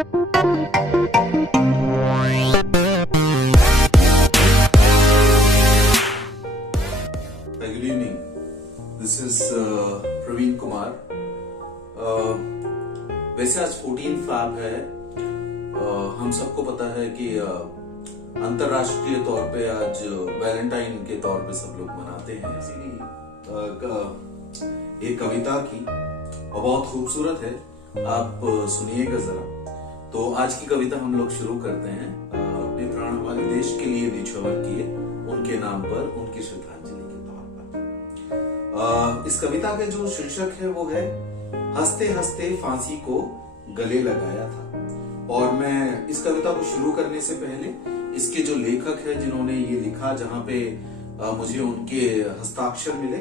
Good evening. This is Praveen Kumar. वैसे आज 14 February है. हम सबको पता है कि अंतरराष्ट्रीय तौर पे आज वैलेंटाइन के तौर पे सब लोग मनाते हैं. एक कविता की और बहुत खूबसूरत है, आप सुनिएगा जरा. तो आज की कविता हम लोग शुरू करते हैं. अपने प्राण हमारे देश के लिए न्योछावर किए, उनके नाम पर उनकी श्रद्धांजलि. इस कविता के जो शीर्षक है वो है हंसते हंसते फांसी को गले लगाया था. और मैं इस कविता को शुरू करने से पहले इसके जो लेखक है जिन्होंने ये लिखा, जहां पे मुझे उनके हस्ताक्षर मिले,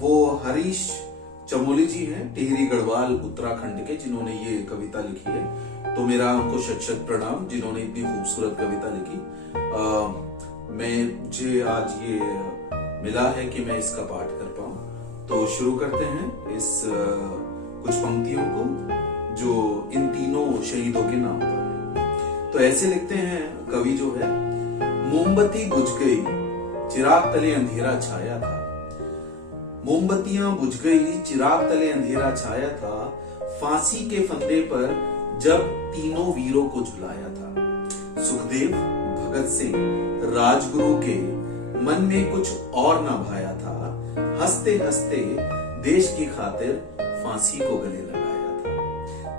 वो हरीश चमोली जी हैं, टिहरी गढ़वाल उत्तराखंड के, जिन्होंने ये कविता लिखी है. तो मेरा उनको शत शत प्रणाम, जिन्होंने इतनी खूबसूरत कविता लिखी. मुझे आज ये मिला है कि मैं इसका पाठ कर पाऊं. तो शुरू करते हैं इस कुछ पंक्तियों को जो इन तीनों शहीदों के नाम पर है. तो ऐसे लिखते हैं कवि जो है. मोमबत्ती बुझ गई, चिराग तले अंधेरा छाया था. मोमबत्तियां बुझ गई, चिराग तले अंधेरा छाया था. फांसी के फंदे पर जब तीनों वीरों को झुलाया था. सुखदेव, भगत सिंह, राजगुरु के मन में कुछ और न भाया था. हंसते हंसते देश की खातिर फांसी को गले लगाया था.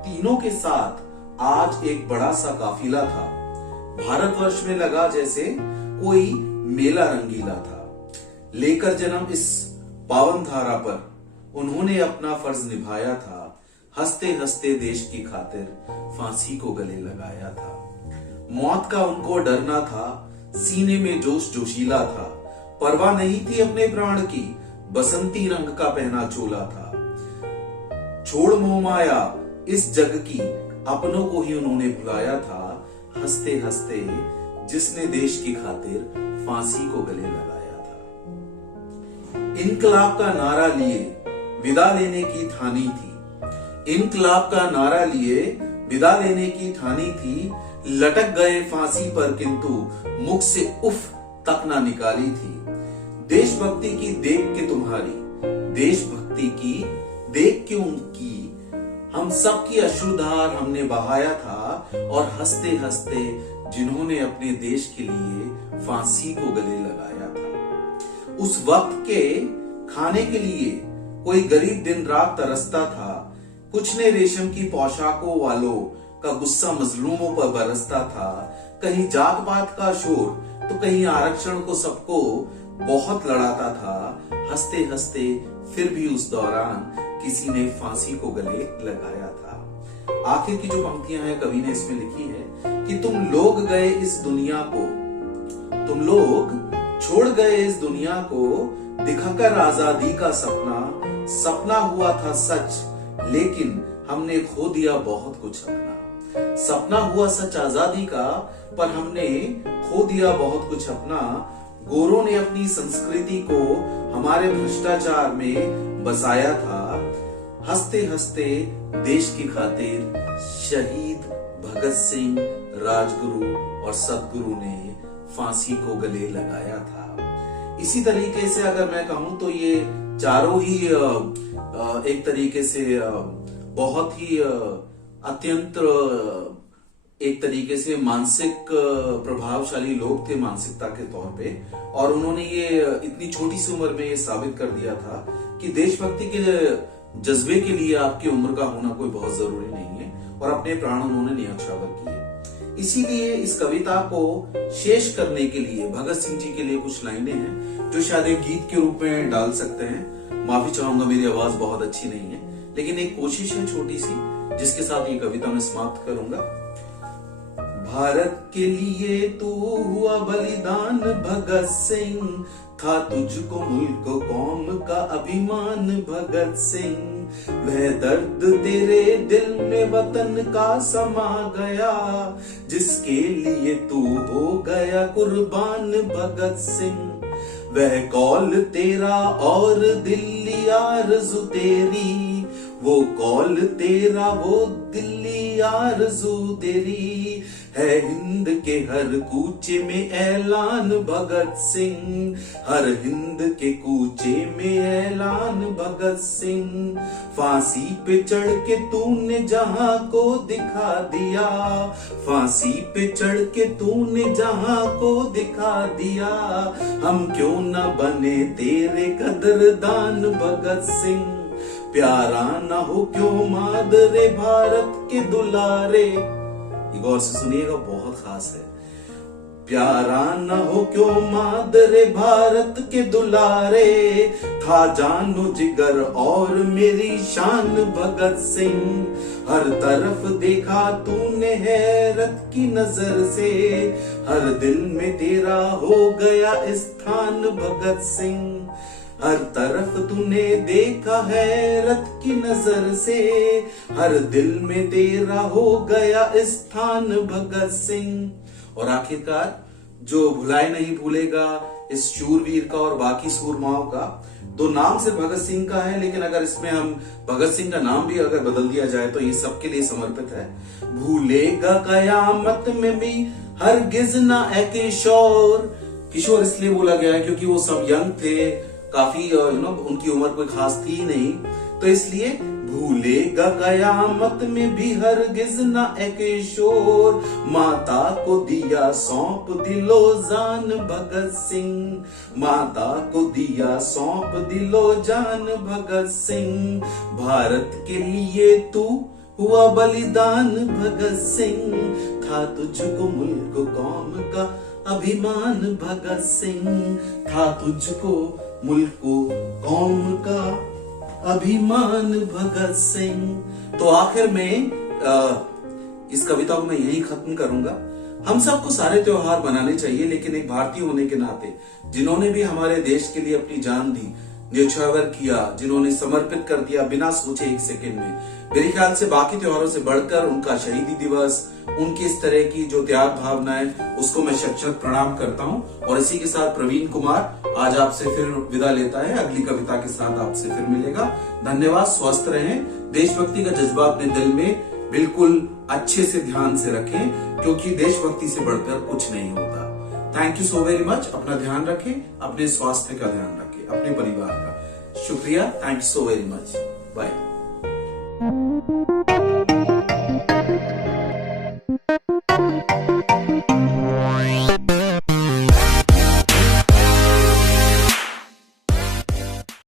तीनों के साथ आज एक बड़ा सा काफिला था. भारतवर्ष में लगा जैसे कोई मेला रंगीला था. लेकर जन्म इस पावन धारा पर उन्होंने अपना फर्ज निभाया था. हंसते हंसते देश की खातिर फांसी को गले लगाया था. मौत का उनको डरना था, सीने में जोश जोशीला था. परवाह नहीं थी अपने प्राण की, बसंती रंग का पहना चोला था. छोड़ मोह माया इस जग की, अपनों को ही उन्होंने भुलाया था. हंसते हंसते जिसने देश की खातिर फांसी को गले लगाया था. इनकलाब का नारा लिए विदा लेने की ठानी थी. इनकलाब का नारा लिए विदा लेने की ठानी थी. लटक गए फांसी पर किंतु मुख से उफ तक ना निकाली थी. देशभक्ति की देख के तुम्हारी, देशभक्ति की देख के उनकी, हम सबकी अश्रुधार हमने बहाया था. और हंसते हंसते जिन्होंने अपने देश के लिए फांसी को गले लगाया था. उस वक्त के खाने के लिए कोई गरीब दिन रात तरसता था. कुछ ने रेशम की पोशाकों वालों का गुस्सा मजलूमों पर बरसता था. कहीं जात पात का शोर तो कहीं आरक्षण को सबको बहुत लड़ाता था. हंसते हंसते फिर भी उस दौरान किसी ने फांसी को गले लगाया था. आखिर की जो पंक्तियां हैं कवि ने इसमें लिखी है कि तुम लोग गए इस दुनिया को, तुम लोग छोड़ गए इस दुनिया को, दिखाकर आजादी का सपना. सपना हुआ था सच, लेकिन हमने खो दिया बहुत कुछ अपना. सपना हुआ सच आजादी का, पर हमने खो दिया बहुत कुछ अपना. गोरों ने अपनी संस्कृति को हमारे भ्रष्टाचार में बसाया था. हंसते हंसते देश की खातिर शहीद भगत सिंह, राजगुरु और सतगुरु ने फांसी को गले लगाया था. इसी तरीके से अगर मैं कहूं तो ये चारों ही एक तरीके से बहुत ही अत्यंत एक तरीके से मानसिक प्रभावशाली लोग थे मानसिकता के तौर पे. और उन्होंने ये इतनी छोटी सी उम्र में ये साबित कर दिया था कि देशभक्ति के जज्बे के लिए आपकी उम्र का होना कोई बहुत जरूरी नहीं है. और अपने प्राण उन्होंने न्योछावर किए. इसीलिए इस कविता को शेष करने के लिए भगत सिंह जी के लिए कुछ लाइनें हैं जो शायद एक गीत के रूप में डाल सकते हैं. माफी चाहूंगा, मेरी आवाज बहुत अच्छी नहीं है, लेकिन एक कोशिश है छोटी सी जिसके साथ ये कविता मैं समाप्त करूंगा. भारत के लिए तू हुआ बलिदान भगत सिंह, था तुझको मुल्क कौम का अभिमान भगत सिंह. वह दर्द तेरे दिल में वतन का समा गया, जिसके लिए तू हो गया कुर्बान भगत सिंह. वह कौल तेरा और दिल्ली आरज़ू तेरी, वो कौल तेरा, वो दिल्ली आरज़ू तेरी, है हिंद के हर कूचे में ऐलान भगत सिंह, हर हिंद के कूचे में ऐलान भगत सिंह। फांसी पे चढ़ के तूने जहां को दिखा दिया, फांसी पे चढ़ के तूने जहां को दिखा दिया, हम क्यों न बने तेरे कदरदान भगत सिंह। प्यारा ना हो क्यों मादरे भारत के दुलारे, गौर से सुनिएगा, बहुत खास है। प्यारा न हो क्यों मादरे भारत के दुलारे, था जानो जिगर और मेरी शान भगत सिंह। हर तरफ देखा तूने हैरत की नजर से, हर दिल में तेरा हो गया स्थान भगत सिंह। हर तरफ तूने देखा हैरत की नजर से, हर दिल में तेरा हो गया स्थान भगत सिंह। और आखिरकार जो भुलाए नहीं भूलेगा इस शूरवीर का और बाकी सूरमाओं का, तो नाम से भगत सिंह का है, लेकिन अगर इसमें हम भगत सिंह का नाम भी अगर बदल दिया जाए तो ये सबके लिए समर्पित है। भूलेगा कयामत में भी हरगिज ना ए किशोर, किशोर इसलिए बोला गया है क्योंकि वो सब यंग थे, काफी उनकी उम्र कोई खास थी नहीं, तो इसलिए भूलेगा कयामत में भी हरगिज ना ए किशोर, माता को दिया सौंप दिलो जान भगत सिंह, माता को दिया सौंप दिलो जान भगत सिंह। भारत के लिए तू हुआ बलिदान भगत सिंह, था तुझको मुल्क कौम का अभिमान भगत सिंह, था तुझको मुल्क कौम का अभिमान भगत सिंह। तो आखिर में इस कविता को मैं यही खत्म करूंगा। हम सबको सारे त्योहार मनाने चाहिए, लेकिन एक भारतीय होने के नाते जिन्होंने भी हमारे देश के लिए अपनी जान दी, न्यौछावर किया, जिन्होंने समर्पित कर दिया बिना सोचे एक सेकंड में, मेरे ख्याल से बाकी त्योहारों से बढ़कर उनका शहीदी दिवस, उनकी इस तरह की जो त्याग भावनाएं, उसको मैं शत प्रणाम करता हूं। और इसी के साथ प्रवीण कुमार आज आपसे फिर विदा लेता है, अगली कविता के साथ आपसे फिर मिलेगा। धन्यवाद, स्वस्थ रहें, देशभक्ति का जज्बा अपने दिल में बिल्कुल अच्छे से ध्यान से रखें, क्योंकि देशभक्ति से बढ़कर कुछ नहीं होता। Thank you so very much. अपना ध्यान रखें, अपने स्वास्थ्य का ध्यान रखें, अपने परिवार का। शुक्रिया, thank you so very much, bye.